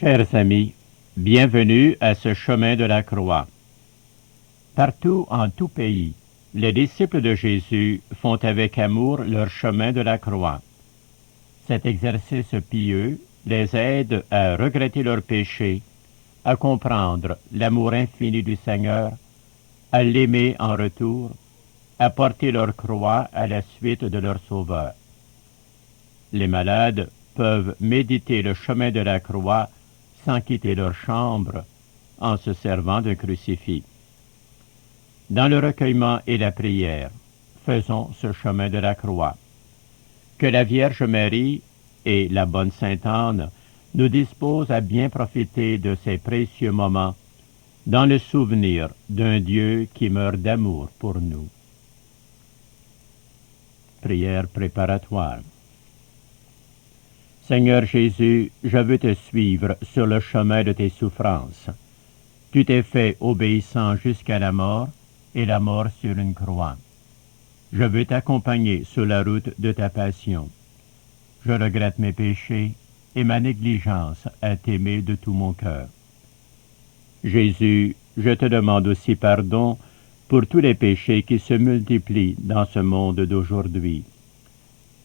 Chers amis, bienvenue à ce chemin de la croix. Partout en tout pays, les disciples de Jésus font avec amour leur chemin de la croix. Cet exercice pieux les aide à regretter leurs péchés, à comprendre l'amour infini du Seigneur, à l'aimer en retour, à porter leur croix à la suite de leur Sauveur. Les malades peuvent méditer le chemin de la croix sans quitter leur chambre, en se servant d'un crucifix. Dans le recueillement et la prière, faisons ce chemin de la croix. Que la Vierge Marie et la bonne Sainte Anne nous disposent à bien profiter de ces précieux moments dans le souvenir d'un Dieu qui meurt d'amour pour nous. Prière préparatoire. Seigneur Jésus, je veux te suivre sur le chemin de tes souffrances. Tu t'es fait obéissant jusqu'à la mort, et la mort sur une croix. Je veux t'accompagner sur la route de ta passion. Je regrette mes péchés et ma négligence à t'aimer de tout mon cœur. Jésus, je te demande aussi pardon pour tous les péchés qui se multiplient dans ce monde d'aujourd'hui.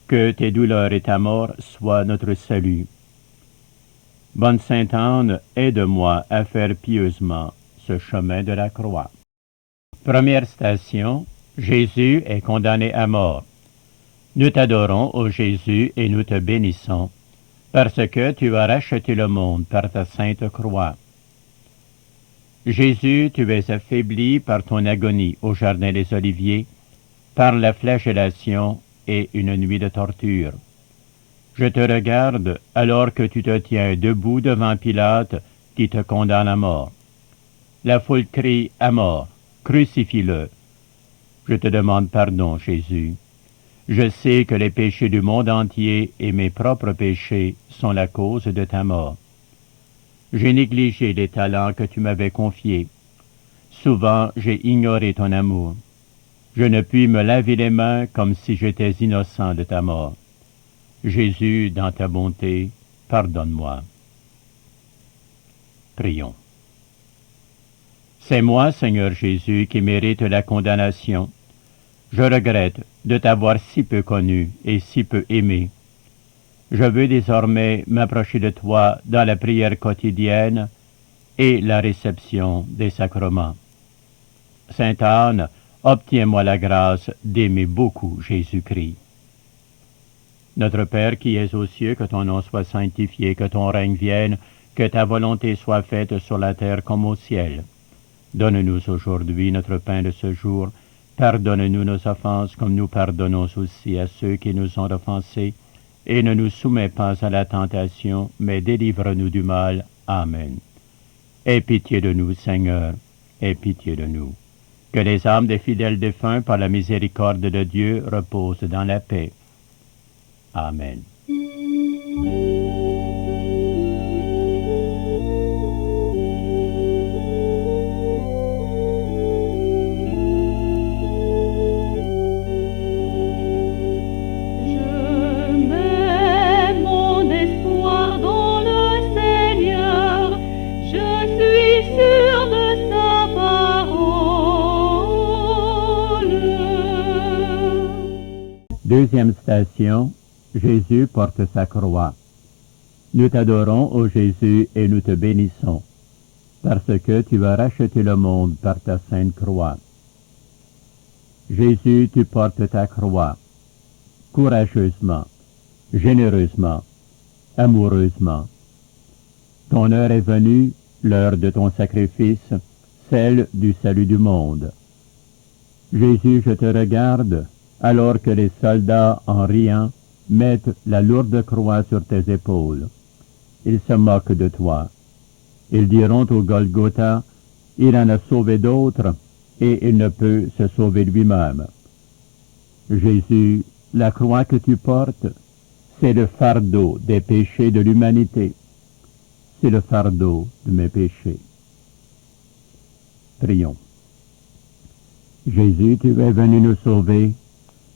Que tes douleurs et ta mort soient notre salut. Bonne Sainte Anne, aide-moi à faire pieusement ce chemin de la croix. Première station, Jésus est condamné à mort. Nous t'adorons, ô Jésus, et nous te bénissons, parce que tu as racheté le monde par ta sainte croix. Jésus, tu es affaibli par ton agonie au Jardin des Oliviers, par la flagellation et une nuit de torture. Je te regarde alors que tu te tiens debout devant Pilate qui te condamne à mort. La foule crie à mort, crucifie-le. Je te demande pardon, Jésus. Je sais que les péchés du monde entier et mes propres péchés sont la cause de ta mort. J'ai négligé les talents que tu m'avais confiés. Souvent, j'ai ignoré ton amour. Je ne puis me laver les mains comme si j'étais innocent de ta mort. Jésus, dans ta bonté, pardonne-moi. Prions. C'est moi, Seigneur Jésus, qui mérite la condamnation. Je regrette de t'avoir si peu connu et si peu aimé. Je veux désormais m'approcher de toi dans la prière quotidienne et la réception des sacrements. Sainte Anne, obtiens-moi la grâce d'aimer beaucoup Jésus-Christ. Notre Père qui es aux cieux, que ton nom soit sanctifié, que ton règne vienne, que ta volonté soit faite sur la terre comme au ciel. Donne-nous aujourd'hui notre pain de ce jour. Pardonne-nous nos offenses comme nous pardonnons aussi à ceux qui nous ont offensés. Et ne nous soumets pas à la tentation, mais délivre-nous du mal. Amen. Aie pitié de nous, Seigneur, aie pitié de nous. Que les âmes des fidèles défunts, par la miséricorde de Dieu, reposent dans la paix. Amen. Deuxième station, Jésus porte sa croix. Nous t'adorons, ô Jésus, et nous te bénissons, parce que tu as racheté le monde par ta sainte croix. Jésus, tu portes ta croix, courageusement, généreusement, amoureusement. Ton heure est venue, l'heure de ton sacrifice, celle du salut du monde. Jésus, je te regarde, alors que les soldats, en riant, mettent la lourde croix sur tes épaules. Ils se moquent de toi. Ils diront au Golgotha, il en a sauvé d'autres, et il ne peut se sauver lui-même. Jésus, la croix que tu portes, c'est le fardeau des péchés de l'humanité. C'est le fardeau de mes péchés. Prions. Jésus, tu es venu nous sauver.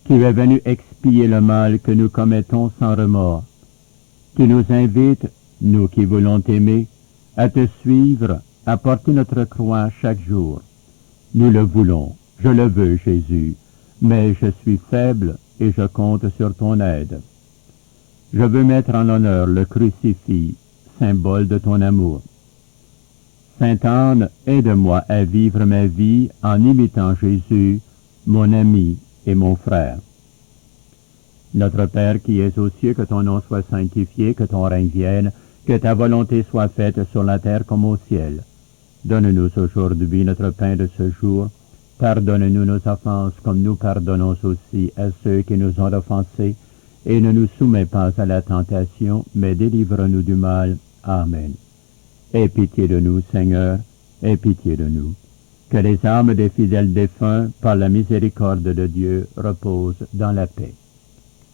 Tu es venu expier le mal que nous commettons sans remords. Tu nous invites nous qui voulons t'aimer, à te suivre, à porter notre croix chaque jour. Nous le voulons, je le veux, Jésus, mais je suis faible et je compte sur ton aide. Je veux mettre en honneur le crucifix, symbole de ton amour. Sainte Anne, aide-moi à vivre ma vie en imitant Jésus, mon ami et mon frère. Notre Père qui es aux cieux, que ton nom soit sanctifié, que ton règne vienne, que ta volonté soit faite sur la terre comme au ciel. Donne-nous aujourd'hui notre pain de ce jour. Pardonne-nous nos offenses comme nous pardonnons aussi à ceux qui nous ont offensés. Et ne nous soumets pas à la tentation, mais délivre-nous du mal. Amen. Aie pitié de nous, Seigneur, aie pitié de nous. Que les âmes des fidèles défunts, par la miséricorde de Dieu, reposent dans la paix.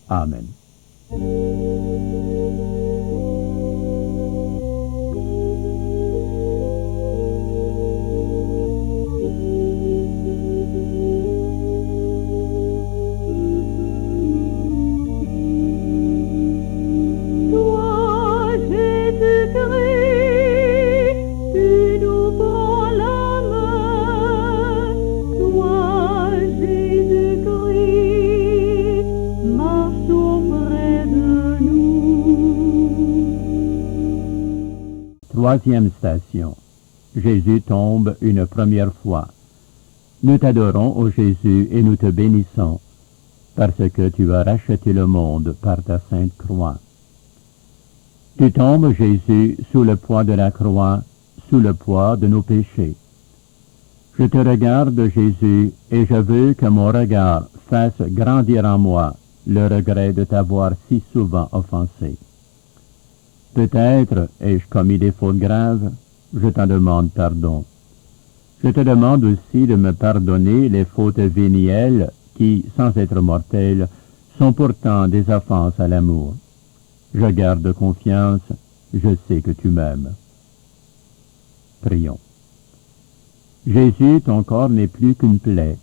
Amen. Troisième station. Jésus tombe une première fois. Nous t'adorons, ô Jésus, et nous te bénissons, parce que tu as racheté le monde par ta sainte croix. Tu tombes, Jésus, sous le poids de la croix, sous le poids de nos péchés. Je te regarde, Jésus, et je veux que mon regard fasse grandir en moi le regret de t'avoir si souvent offensé. Peut-être ai-je commis des fautes graves, je t'en demande pardon. Je te demande aussi de me pardonner les fautes vénielles qui, sans être mortelles, sont pourtant des offenses à l'amour. Je garde confiance, je sais que tu m'aimes. Prions. Jésus, ton corps n'est plus qu'une plaie.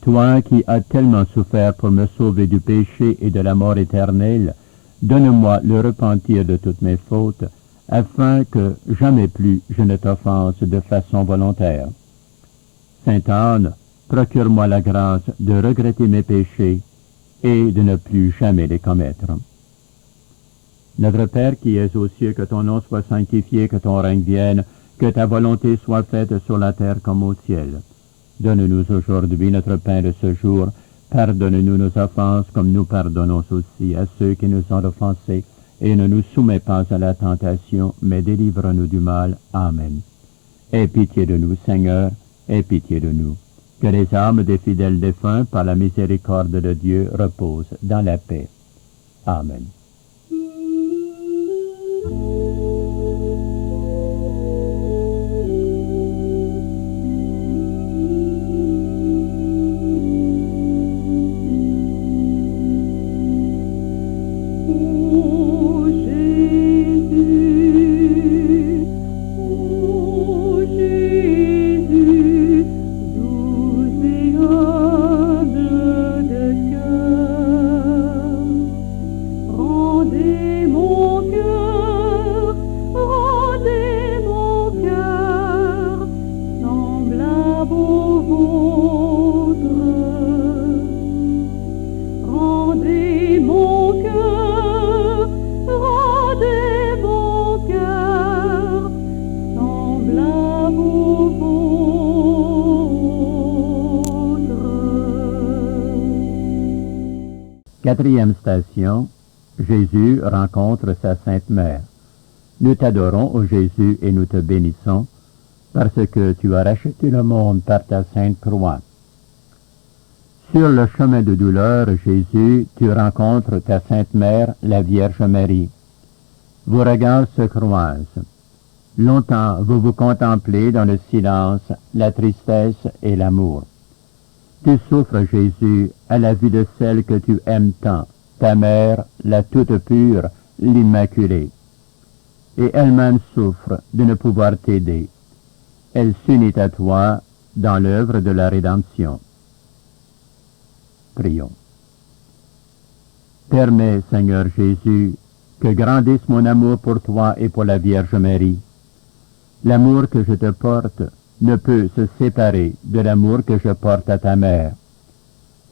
Toi qui as tellement souffert pour me sauver du péché et de la mort éternelle, donne-moi le repentir de toutes mes fautes, afin que jamais plus je ne t'offense de façon volontaire. Sainte Anne, procure-moi la grâce de regretter mes péchés et de ne plus jamais les commettre. Notre Père qui es aux cieux, que ton nom soit sanctifié, que ton règne vienne, que ta volonté soit faite sur la terre comme au ciel. Donne-nous aujourd'hui notre pain de ce jour. Pardonne-nous nos offenses comme nous pardonnons aussi à ceux qui nous ont offensés, et ne nous soumets pas à la tentation, mais délivre-nous du mal. Amen. Aie pitié de nous, Seigneur, aie pitié de nous. Que les âmes des fidèles défunts, par la miséricorde de Dieu, reposent dans la paix. Amen. Quatrième station, Jésus rencontre sa Sainte Mère. Nous t'adorons, ô Jésus, et nous te bénissons, parce que tu as racheté le monde par ta Sainte Croix. Sur le chemin de douleur, Jésus, tu rencontres ta Sainte Mère, la Vierge Marie. Vos regards se croisent. Longtemps vous vous contemplez dans le silence, la tristesse et l'amour. Tu souffres, Jésus, à la vue de celle que tu aimes tant, ta mère, la toute pure, l'Immaculée. Et elle-même souffre de ne pouvoir t'aider. Elle s'unit à toi dans l'œuvre de la rédemption. Prions. Permets, Seigneur Jésus, que grandisse mon amour pour toi et pour la Vierge Marie. L'amour que je te porte ne peut se séparer de l'amour que je porte à ta mère,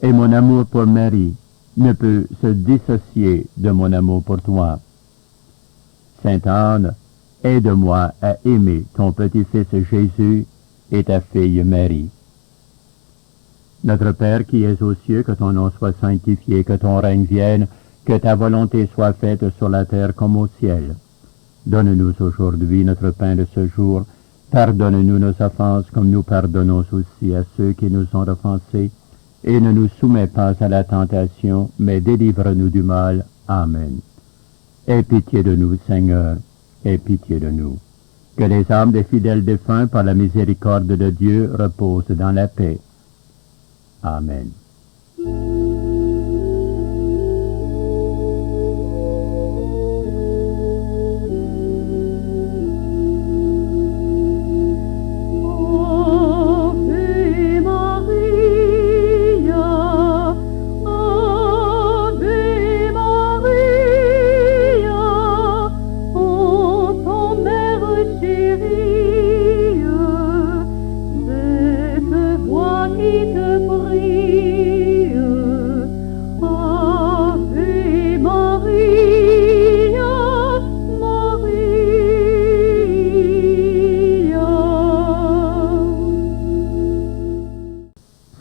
et mon amour pour Marie ne peut se dissocier de mon amour pour toi. Sainte Anne, aide-moi à aimer ton petit-fils Jésus et ta fille Marie. Notre Père qui es aux cieux, que ton nom soit sanctifié, que ton règne vienne, que ta volonté soit faite sur la terre comme au ciel. Donne-nous aujourd'hui notre pain de ce jour. Pardonne-nous nos offenses comme nous pardonnons aussi à ceux qui nous ont offensés. Et ne nous soumets pas à la tentation, mais délivre-nous du mal. Amen. Aie pitié de nous, Seigneur, aie pitié de nous. Que les âmes des fidèles défunts, par la miséricorde de Dieu, reposent dans la paix. Amen.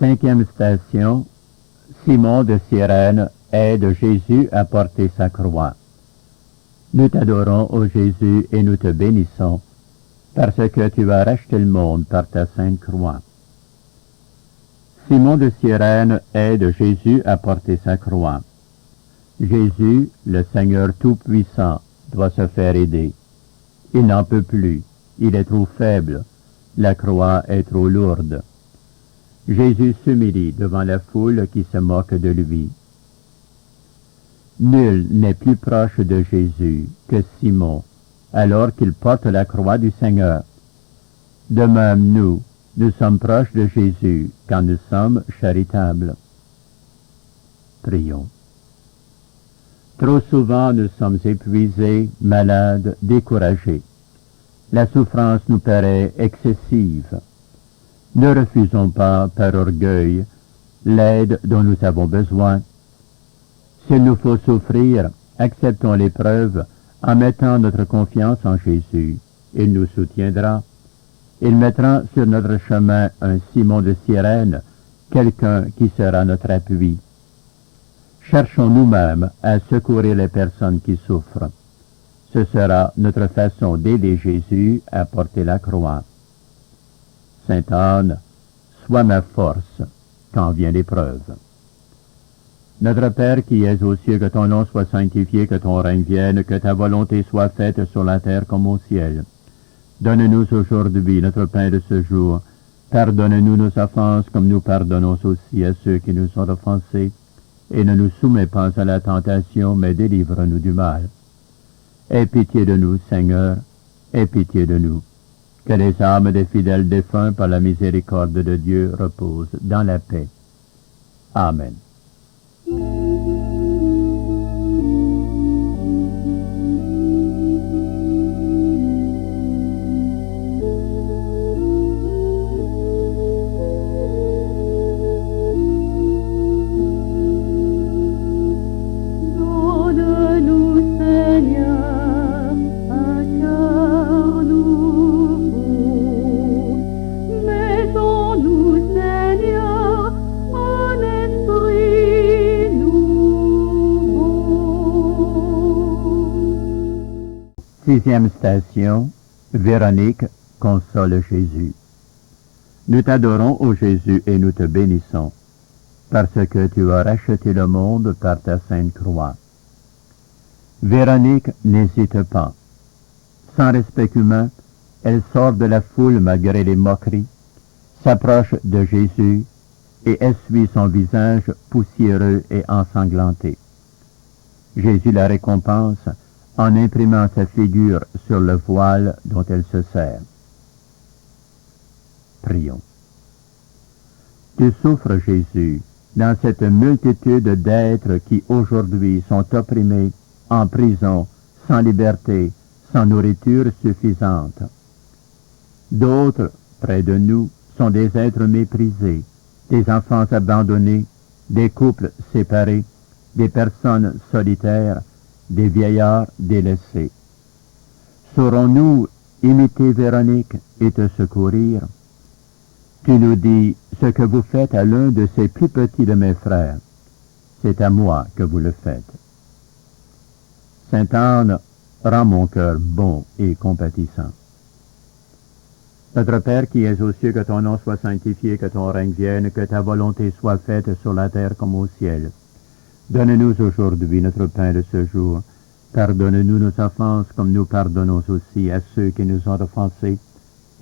Cinquième station, Simon de Cyrène aide Jésus à porter sa croix. Nous t'adorons, ô Jésus, et nous te bénissons, parce que tu as racheté le monde par ta sainte croix. Simon de Cyrène aide Jésus à porter sa croix. Jésus, le Seigneur Tout-Puissant, doit se faire aider. Il n'en peut plus, il est trop faible, la croix est trop lourde. Jésus s'humilie devant la foule qui se moque de lui. Nul n'est plus proche de Jésus que Simon, alors qu'il porte la croix du Seigneur. De même, nous sommes proches de Jésus quand nous sommes charitables. Prions. Trop souvent, nous sommes épuisés, malades, découragés. La souffrance nous paraît excessive. Ne refusons pas, par orgueil, l'aide dont nous avons besoin. S'il nous faut souffrir, acceptons l'épreuve en mettant notre confiance en Jésus. Il nous soutiendra. Il mettra sur notre chemin un Simon de Cyrène, quelqu'un qui sera notre appui. Cherchons nous-mêmes à secourir les personnes qui souffrent. Ce sera notre façon d'aider Jésus à porter la croix. Sainte Anne, sois ma force quand vient l'épreuve. Notre Père qui es aux cieux, que ton nom soit sanctifié, que ton règne vienne, que ta volonté soit faite sur la terre comme au ciel. Donne-nous aujourd'hui notre pain de ce jour. Pardonne-nous nos offenses comme nous pardonnons aussi à ceux qui nous ont offensés. Et ne nous soumets pas à la tentation, mais délivre-nous du mal. Aie pitié de nous, Seigneur, aie pitié de nous. Que les âmes des fidèles défunts, par la miséricorde de Dieu, reposent dans la paix. Amen. Sixième station, Véronique console Jésus. Nous t'adorons, ô Jésus, et nous te bénissons, parce que tu as racheté le monde par ta sainte croix. Véronique n'hésite pas. Sans respect humain, elle sort de la foule malgré les moqueries, s'approche de Jésus et essuie son visage poussiéreux et ensanglanté. Jésus la récompense en imprimant sa figure sur le voile dont elle se sert. Prions. Tu souffres, Jésus, dans cette multitude d'êtres qui aujourd'hui sont opprimés, en prison sans liberté, sans nourriture suffisante. D'autres, près de nous, sont des êtres méprisés, des enfants abandonnés, des couples séparés, des personnes solitaires, des vieillards délaissés. Saurons-nous imiter Véronique et te secourir? Tu nous dis, ce que vous faites à l'un de ces plus petits de mes frères, c'est à moi que vous le faites. Sainte Anne, rends mon cœur bon et compatissant. Notre Père qui es aux cieux, que ton nom soit sanctifié, que ton règne vienne, que ta volonté soit faite sur la terre comme au ciel. Donne-nous aujourd'hui notre pain de ce jour. Pardonne-nous nos offenses comme nous pardonnons aussi à ceux qui nous ont offensés.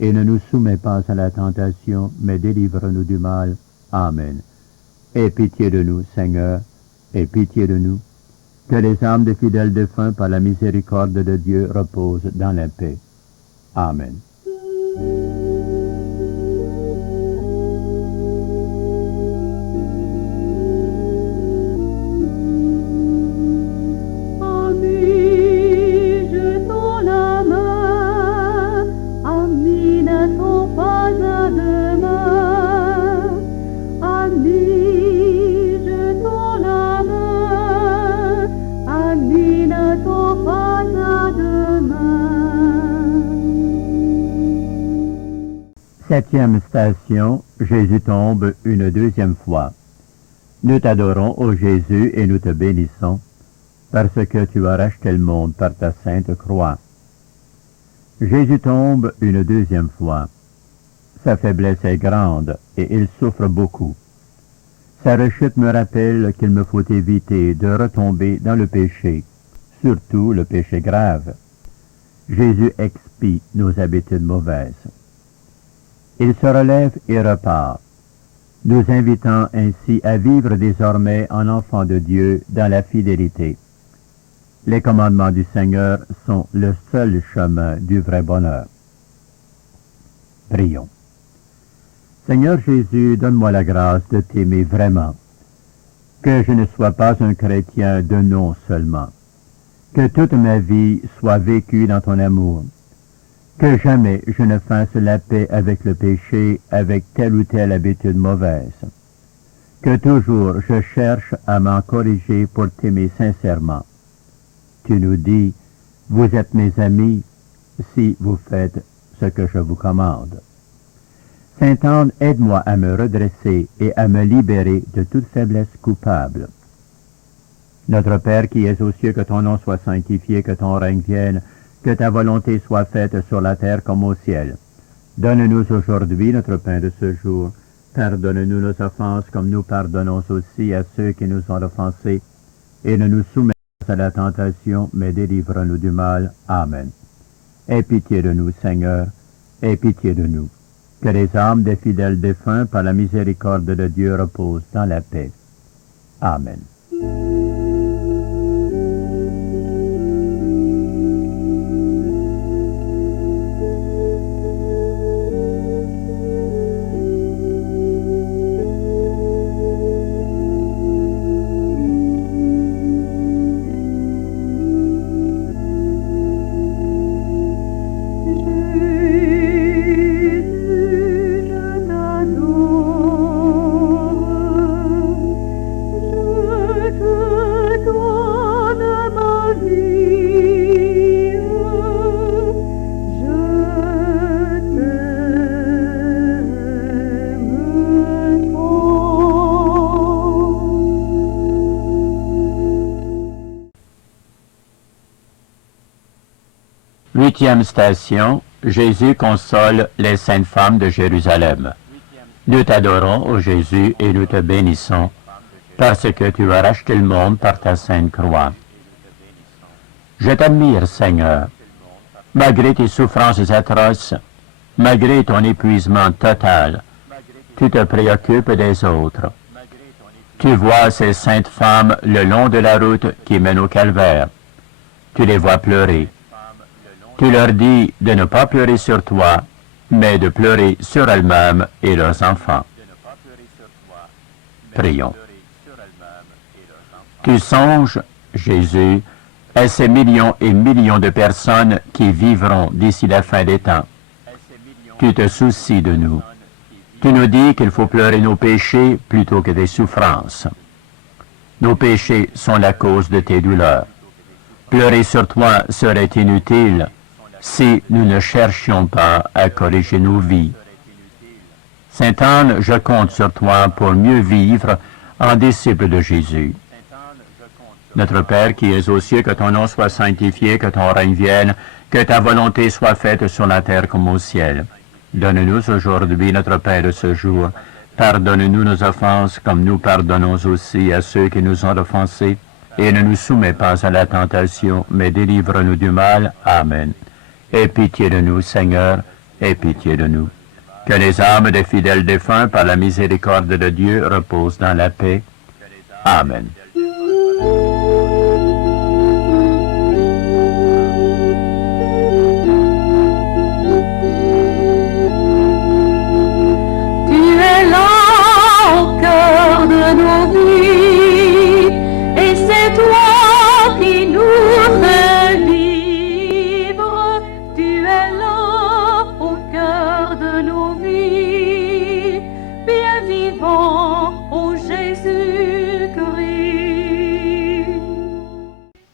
Et ne nous soumets pas à la tentation, mais délivre-nous du mal. Amen. Aie pitié de nous, Seigneur, aie pitié de nous. Que les âmes des fidèles défunts, par la miséricorde de Dieu, reposent dans la paix. Amen. Septième station, Jésus tombe une deuxième fois. Nous t'adorons, ô Jésus, et nous te bénissons, parce que tu as racheté le monde par ta sainte croix. Jésus tombe une deuxième fois. Sa faiblesse est grande, et il souffre beaucoup. Sa rechute me rappelle qu'il me faut éviter de retomber dans le péché, surtout le péché grave. Jésus expie nos habitudes mauvaises. Il se relève et repart, nous invitant ainsi à vivre désormais en enfants de Dieu dans la fidélité. Les commandements du Seigneur sont le seul chemin du vrai bonheur. Prions. Seigneur Jésus, donne-moi la grâce de t'aimer vraiment, que je ne sois pas un chrétien de nom seulement, que toute ma vie soit vécue dans ton amour, que jamais je ne fasse la paix avec le péché, avec telle ou telle habitude mauvaise, que toujours je cherche à m'en corriger pour t'aimer sincèrement. Tu nous dis, vous êtes mes amis si vous faites ce que je vous commande. Sainte Anne, aide-moi à me redresser et à me libérer de toute faiblesse coupable. Notre Père qui es aux cieux, que ton nom soit sanctifié, que ton règne vienne, que ta volonté soit faite sur la terre comme au ciel. Donne-nous aujourd'hui notre pain de ce jour. Pardonne-nous nos offenses comme nous pardonnons aussi à ceux qui nous ont offensés. Et ne nous soumets pas à la tentation, mais délivre-nous du mal. Amen. Aie pitié de nous, Seigneur, aie pitié de nous. Que les âmes des fidèles défunts, par la miséricorde de Dieu, reposent dans la paix. Amen. Huitième station, Jésus console les saintes femmes de Jérusalem. Nous t'adorons, ô Jésus, et nous te bénissons, parce que tu as racheté le monde par ta sainte croix. Je t'admire, Seigneur, malgré tes souffrances atroces, malgré ton épuisement total, tu te préoccupes des autres. Tu vois ces saintes femmes le long de la route qui mène au calvaire. Tu les vois pleurer. Tu leur dis de ne pas pleurer sur toi, mais de pleurer sur elles-mêmes et leurs enfants. Prions. Tu songes, Jésus, à ces millions et millions de personnes qui vivront d'ici la fin des temps. Tu te soucies de nous. Tu nous dis qu'il faut pleurer nos péchés plutôt que des souffrances. Nos péchés sont la cause de tes douleurs. Pleurer sur toi serait inutile si nous ne cherchions pas à corriger nos vies. Sainte Anne, je compte sur toi pour mieux vivre en disciple de Jésus. Notre Père qui es aux cieux, que ton nom soit sanctifié, que ton règne vienne, que ta volonté soit faite sur la terre comme au ciel. Donne-nous aujourd'hui notre pain de ce jour. Pardonne-nous nos offenses comme nous pardonnons aussi à ceux qui nous ont offensés. Et ne nous soumets pas à la tentation, mais délivre-nous du mal. Amen. Aie pitié de nous, Seigneur, aie pitié de nous. Que les âmes des fidèles défunts, par la miséricorde de Dieu, reposent dans la paix. Amen.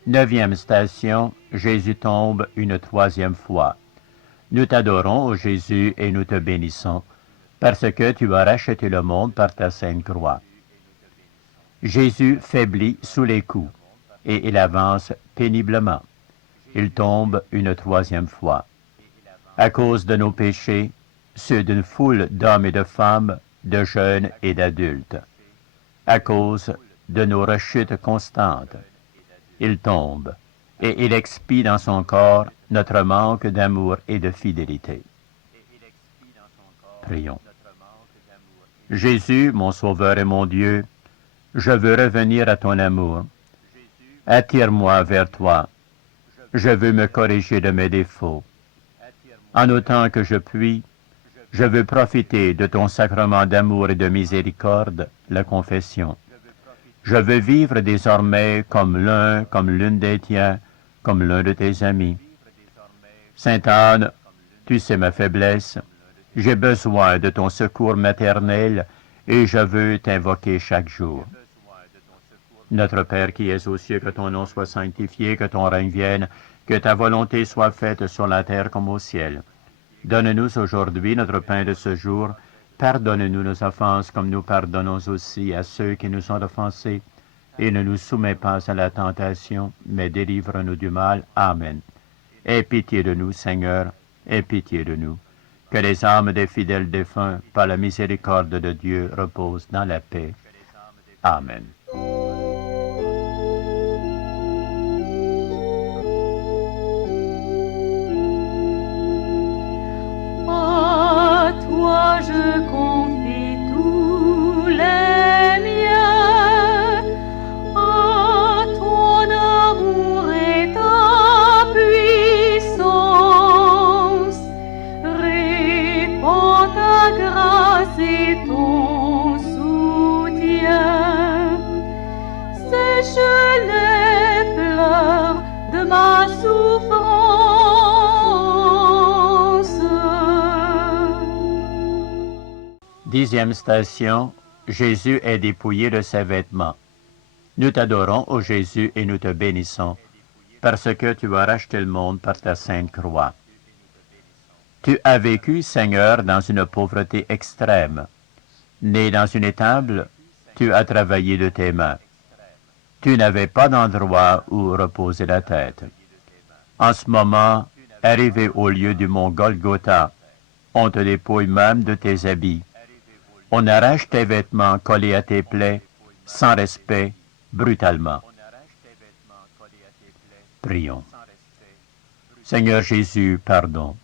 Neuvième station, Jésus tombe une troisième fois. Nous t'adorons, ô Jésus, et nous te bénissons, parce que tu as racheté le monde par ta sainte croix. Jésus faiblit sous les coups, et il avance péniblement. Il tombe une troisième fois. À cause de nos péchés, ceux d'une foule d'hommes et de femmes, de jeunes et d'adultes. À cause de nos rechutes constantes. Il tombe, et il expie dans son corps notre manque d'amour et de fidélité. Prions. Jésus, mon Sauveur et mon Dieu, je veux revenir à ton amour. Attire-moi vers toi. Je veux me corriger de mes défauts. En autant que je puis, je veux profiter de ton sacrement d'amour et de miséricorde, la confession. Je veux vivre désormais comme l'une des tiens, comme l'un de tes amis. Sainte Anne, tu sais ma faiblesse, j'ai besoin de ton secours maternel et je veux t'invoquer chaque jour. Notre Père qui es aux cieux, que ton nom soit sanctifié, que ton règne vienne, que ta volonté soit faite sur la terre comme au ciel. Donne-nous aujourd'hui notre pain de ce jour. Pardonne-nous nos offenses comme nous pardonnons aussi à ceux qui nous ont offensés. Et ne nous soumets pas à la tentation, mais délivre-nous du mal. Amen. Aie pitié de nous, Seigneur, aie pitié de nous. Que les âmes des fidèles défunts, par la miséricorde de Dieu, reposent dans la paix. Amen. À toi je confie tous les miens, à ton amour et ta puissance, répands ta grâce et ton soutien, sèche les pleurs de ma souffrance. Dixième station, Jésus est dépouillé de ses vêtements. Nous t'adorons, ô Jésus, et nous te bénissons, parce que tu as racheté le monde par ta sainte croix. Tu as vécu, Seigneur, dans une pauvreté extrême. Né dans une étable, tu as travaillé de tes mains. Tu n'avais pas d'endroit où reposer la tête. En ce moment, arrivé au lieu du mont Golgotha, on te dépouille même de tes habits. On arrache tes vêtements collés à tes plaies, sans respect, brutalement. Prions. Seigneur Jésus, pardon.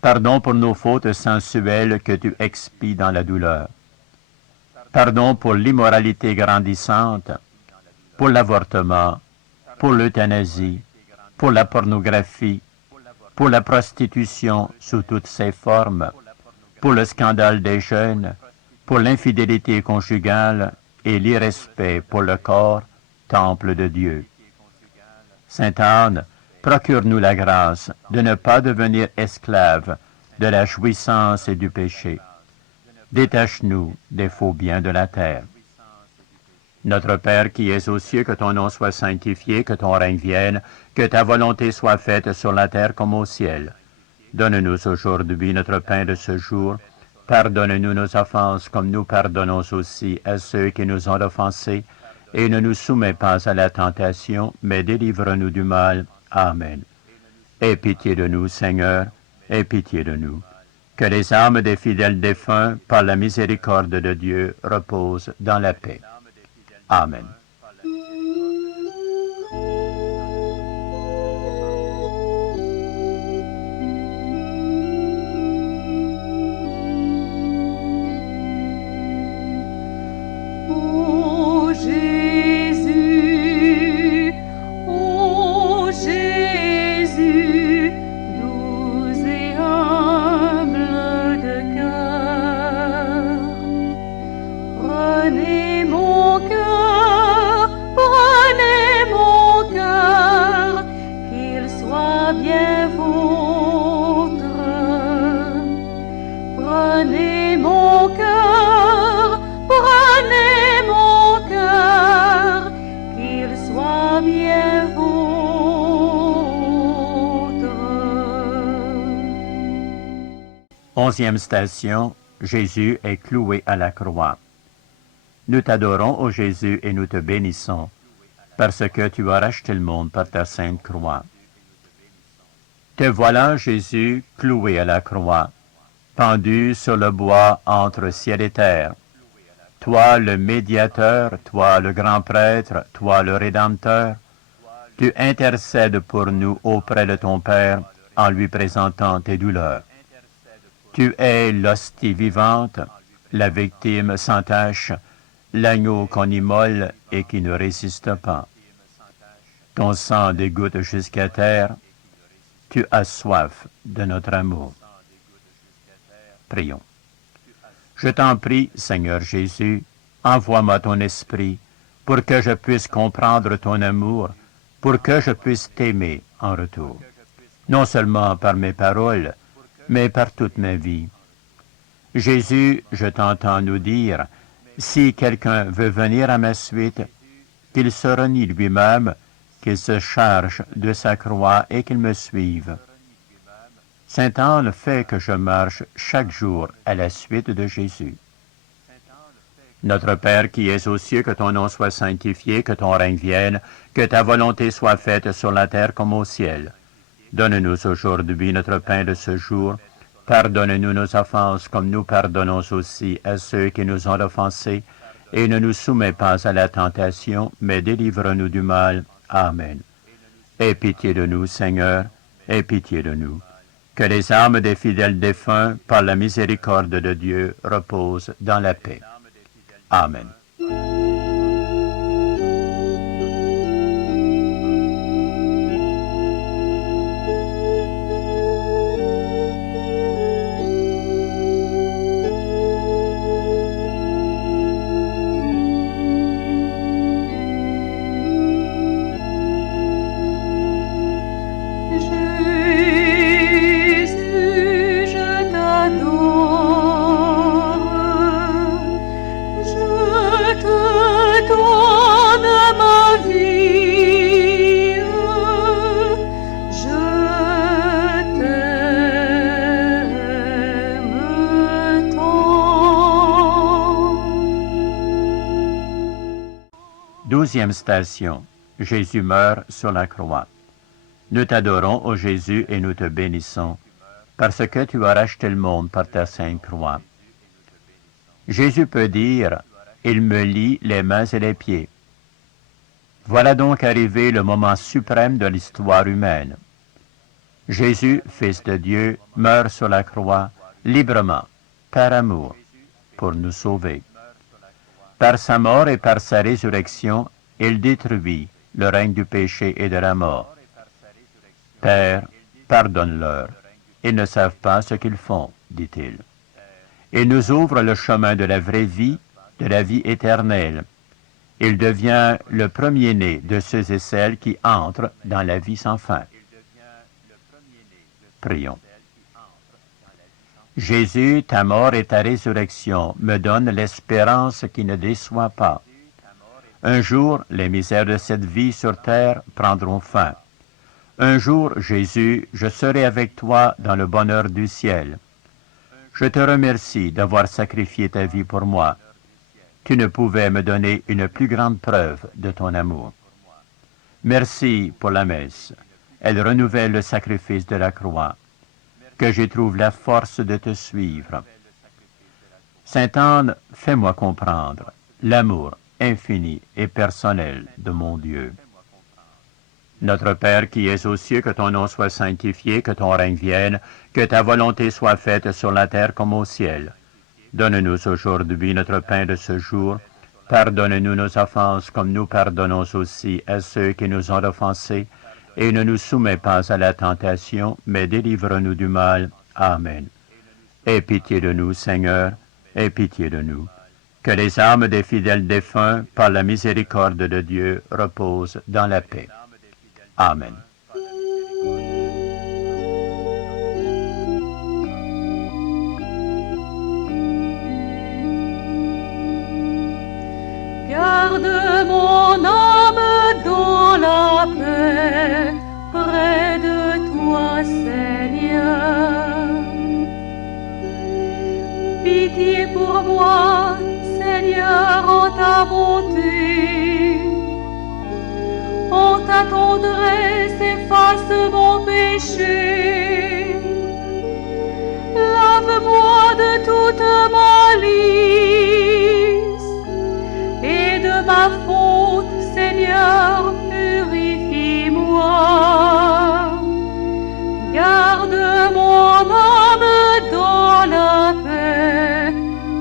Pardon pour nos fautes sensuelles que tu expies dans la douleur. Pardon pour l'immoralité grandissante, pour l'avortement, pour l'euthanasie, pour la pornographie, pour la prostitution sous toutes ses formes, pour le scandale des jeunes, pour l'infidélité conjugale et l'irrespect pour le corps, temple de Dieu. Sainte Anne, procure-nous la grâce de ne pas devenir esclaves de la jouissance et du péché. Détache-nous des faux biens de la terre. Notre Père qui es aux cieux, que ton nom soit sanctifié, que ton règne vienne, que ta volonté soit faite sur la terre comme au ciel. Donne-nous aujourd'hui notre pain de ce jour. Pardonne-nous nos offenses comme nous pardonnons aussi à ceux qui nous ont offensés. Et ne nous soumets pas à la tentation, mais délivre-nous du mal. Amen. Aie pitié de nous, Seigneur, aie pitié de nous. Que les âmes des fidèles défunts, par la miséricorde de Dieu, reposent dans la paix. Amen. Ô Jésus, doux et humble de cœur, prenez mon cœur, qu'il soit bien vôtre. Prenez mon cœur, qu'il soit bien vôtre. 11e station, Jésus est cloué à la croix. Nous t'adorons, ô Jésus, et nous te bénissons, parce que tu as racheté le monde par ta sainte croix. Te voilà, Jésus, cloué à la croix, pendu sur le bois entre ciel et terre. Toi le médiateur, toi le grand prêtre, toi le Rédempteur, tu intercèdes pour nous auprès de ton Père en lui présentant tes douleurs. Tu es l'hostie vivante, la victime sans tache, l'agneau qu'on immole et qui ne résiste pas. Ton sang dégoûte jusqu'à terre, tu as soif de notre amour. Prions. Je t'en prie, Seigneur Jésus, envoie-moi ton esprit pour que je puisse comprendre ton amour, pour que je puisse t'aimer en retour, non seulement par mes paroles, mais par toute ma vie. Jésus, je t'entends nous dire, si quelqu'un veut venir à ma suite, qu'il se renie lui-même, qu'il se charge de sa croix et qu'il me suive. Sainte Anne fait que je marche chaque jour à la suite de Jésus. Notre Père qui es aux cieux, que ton nom soit sanctifié, que ton règne vienne, que ta volonté soit faite sur la terre comme au ciel. Donne-nous aujourd'hui notre pain de ce jour. Pardonne-nous nos offenses comme nous pardonnons aussi à ceux qui nous ont offensés. Et ne nous soumets pas à la tentation, mais délivre-nous du mal. Amen. Aie pitié de nous, Seigneur, aie pitié de nous. Que les âmes des fidèles défunts, par la miséricorde de Dieu, reposent dans la paix. Amen. Jésus, je t'adore, je te donne ma vie, je t'aime tant. 12e station. Jésus meurt sur la croix. Nous t'adorons, ô Jésus, et nous te bénissons, parce que tu as racheté le monde par ta sainte croix. Jésus peut dire, « Il me lie les mains et les pieds ». Voilà donc arrivé le moment suprême de l'histoire humaine. Jésus, Fils de Dieu, meurt sur la croix, librement, par amour, pour nous sauver. Par sa mort et par sa résurrection, il détruit le règne du péché et de la mort. Père, pardonne-leur, ils ne savent pas ce qu'ils font, dit-il. Il nous ouvre le chemin de la vraie vie, de la vie éternelle. Il devient le premier-né de ceux et celles qui entrent dans la vie sans fin. Prions. Jésus, ta mort et ta résurrection me donnent l'espérance qui ne déçoit pas. Un jour, les misères de cette vie sur terre prendront fin. Un jour, Jésus, je serai avec toi dans le bonheur du ciel. Je te remercie d'avoir sacrifié ta vie pour moi. Tu ne pouvais me donner une plus grande preuve de ton amour. Merci pour la messe. Elle renouvelle le sacrifice de la croix. Que j'éprouve la force de te suivre. Sainte Anne, fais-moi comprendre l'amour infini et personnel de mon Dieu. Notre Père qui es aux cieux, que ton nom soit sanctifié, que ton règne vienne, que ta volonté soit faite sur la terre comme au ciel. Donne-nous aujourd'hui notre pain de ce jour. Pardonne-nous nos offenses comme nous pardonnons aussi à ceux qui nous ont offensés. Et ne nous soumets pas à la tentation, mais délivre-nous du mal. Amen. Aie pitié de nous, Seigneur, aie pitié de nous. Que les âmes des fidèles défunts, par la miséricorde de Dieu, reposent dans la paix. Amen. Garde mon âme dans la paix, près de toi, Seigneur. Pitié pour moi, Seigneur, en ta bonté. En ta tendresse, efface mon péché. Lave-moi de toute malice. Et de ma faute, Seigneur, purifie-moi. Garde mon âme dans la paix,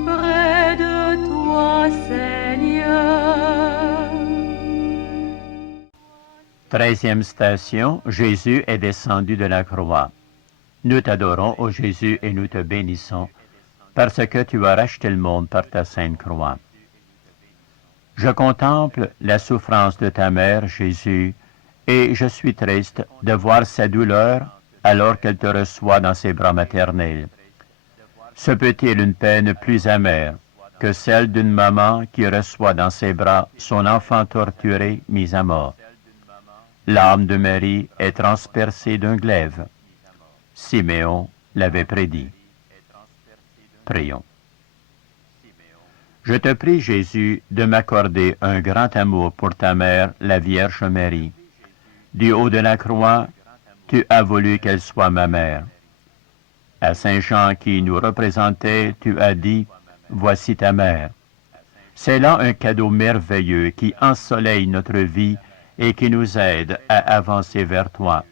près de toi, Seigneur. 13e station, Jésus est descendu de la croix. Nous t'adorons, ô Jésus, et nous te bénissons, parce que tu as racheté le monde par ta sainte croix. Je contemple la souffrance de ta mère, Jésus, et je suis triste de voir sa douleur alors qu'elle te reçoit dans ses bras maternels. Se peut-il une peine plus amère que celle d'une maman qui reçoit dans ses bras son enfant torturé, mis à mort? L'âme de Marie est transpercée d'un glaive. Siméon l'avait prédit. Prions. Je te prie, Jésus, de m'accorder un grand amour pour ta mère, la Vierge Marie. Du haut de la croix, tu as voulu qu'elle soit ma mère. À Saint Jean qui nous représentait, tu as dit, « Voici ta mère ». C'est là un cadeau merveilleux qui ensoleille notre vie et qui nous aide à avancer vers toi.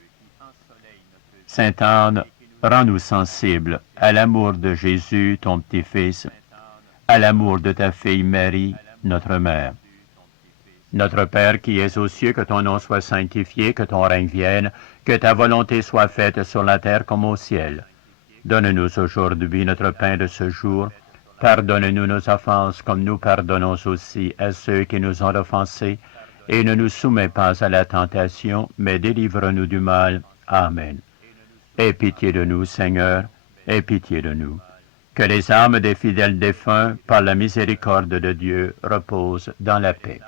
Sainte Anne, rends-nous sensibles à l'amour de Jésus, ton petit-fils, à l'amour de ta fille Marie, notre mère. Notre Père qui es aux cieux, que ton nom soit sanctifié, que ton règne vienne, que ta volonté soit faite sur la terre comme au ciel. Donne-nous aujourd'hui notre pain de ce jour. Pardonne-nous nos offenses comme nous pardonnons aussi à ceux qui nous ont offensés. Et ne nous soumets pas à la tentation, mais délivre-nous du mal. Amen. Aie pitié de nous, Seigneur, aie pitié de nous. Que les âmes des fidèles défunts, par la miséricorde de Dieu, reposent dans la paix.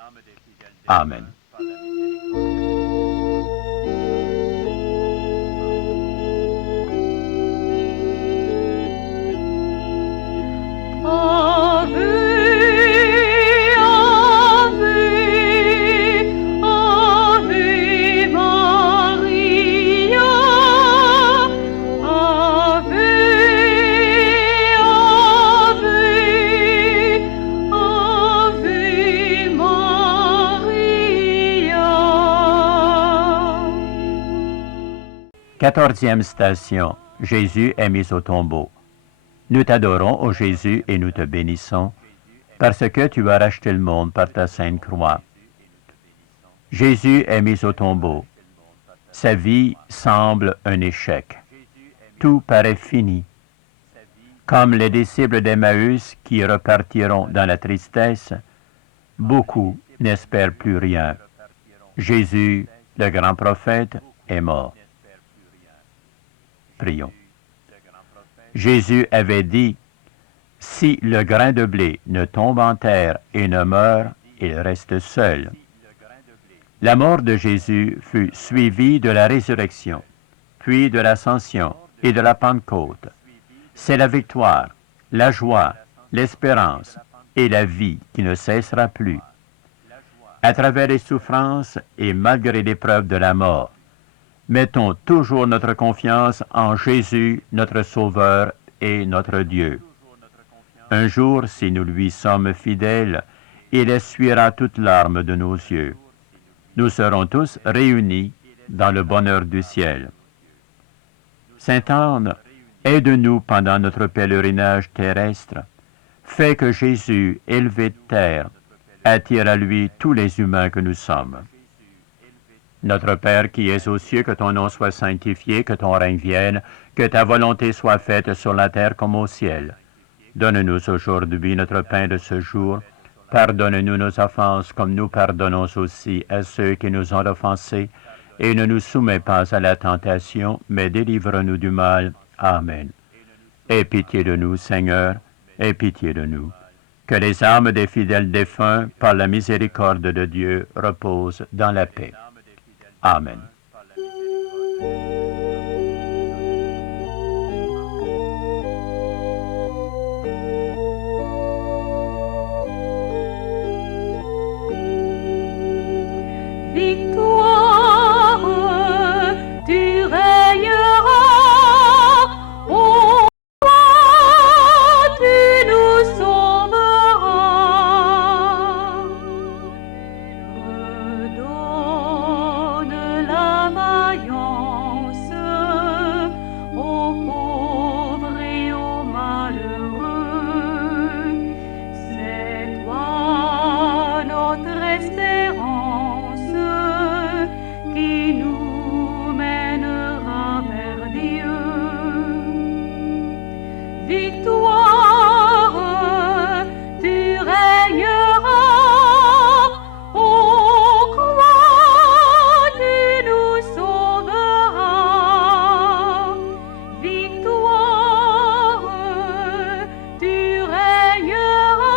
Amen. Quatorzième station, Jésus est mis au tombeau. Nous t'adorons, ô Jésus, et nous te bénissons, parce que tu as racheté le monde par ta sainte croix. Jésus est mis au tombeau. Sa vie semble un échec. Tout paraît fini. Comme les disciples d'Emmaüs qui repartiront dans la tristesse, beaucoup n'espèrent plus rien. Jésus, le grand prophète, est mort. Prions. Jésus avait dit, « Si le grain de blé ne tombe en terre et ne meurt, il reste seul. » La mort de Jésus fut suivie de la résurrection, puis de l'ascension et de la Pentecôte. C'est la victoire, la joie, l'espérance et la vie qui ne cessera plus. À travers les souffrances et malgré l'épreuve de la mort, mettons toujours notre confiance en Jésus, notre Sauveur et notre Dieu. Un jour, si nous lui sommes fidèles, il essuiera toute larme de nos yeux. Nous serons tous réunis dans le bonheur du ciel. Sainte Anne, aide-nous pendant notre pèlerinage terrestre. Fais que Jésus, élevé de terre, attire à lui tous les humains que nous sommes. Notre Père qui es aux cieux, que ton nom soit sanctifié, que ton règne vienne, que ta volonté soit faite sur la terre comme au ciel. Donne-nous aujourd'hui notre pain de ce jour. Pardonne-nous nos offenses comme nous pardonnons aussi à ceux qui nous ont offensés. Et ne nous soumets pas à la tentation, mais délivre-nous du mal. Amen. Aie pitié de nous, Seigneur, aie pitié de nous. Que les âmes des fidèles défunts, par la miséricorde de Dieu, reposent dans la paix. Amen. Victoire, tu régneras, ô roi, tu nous sauveras. Redonne la vaillance aux pauvres et aux malheureux. C'est toi notre espérance qui nous mènera vers Dieu. Victoire, tu régneras, ô croix, tu nous sauveras. Victoire, tu régneras,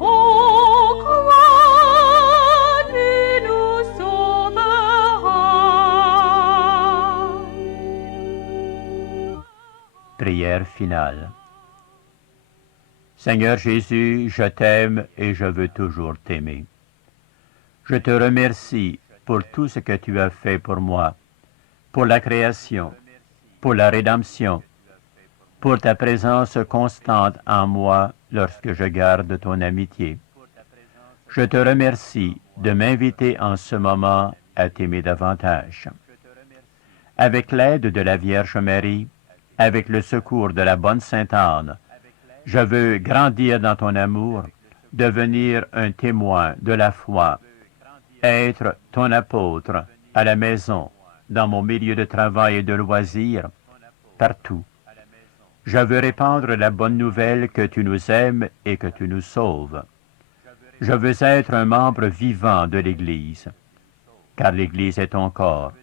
ô croix, tu nous sauveras. Prière finale. Seigneur Jésus, je t'aime et je veux toujours t'aimer. Je te remercie pour tout ce que tu as fait pour moi, pour la création, pour la rédemption, pour ta présence constante en moi lorsque je garde ton amitié. Je te remercie de m'inviter en ce moment à t'aimer davantage. Avec l'aide de la Vierge Marie, avec le secours de la bonne Sainte Anne, je veux grandir dans ton amour, devenir un témoin de la foi, être ton apôtre à la maison, dans mon milieu de travail et de loisirs, partout. Je veux répandre la bonne nouvelle que tu nous aimes et que tu nous sauves. Je veux être un membre vivant de l'Église, car l'Église est ton corps,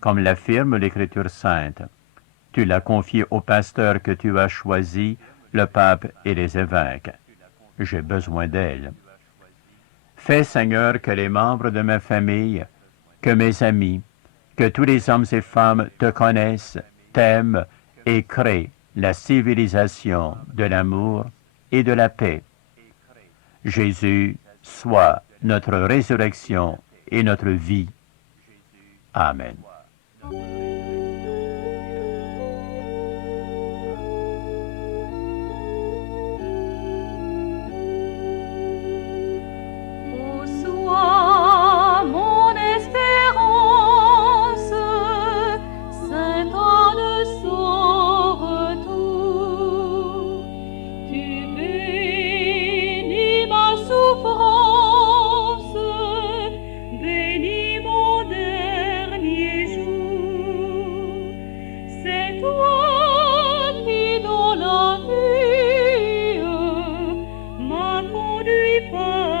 comme l'affirme l'Écriture sainte. Tu l'as confié au pasteur que tu as choisi, le pape et les évêques. J'ai besoin d'elle. Fais, Seigneur, que les membres de ma famille, que mes amis, que tous les hommes et femmes te connaissent, t'aiment et créent la civilisation de l'amour et de la paix. Jésus, sois notre résurrection et notre vie. Amen. Ô sois mon espérance, Sainte Anne son retour. Tu bénis ma souffrance, bénis mon dernier jour. C'est toi qui dans la vie m'as conduit par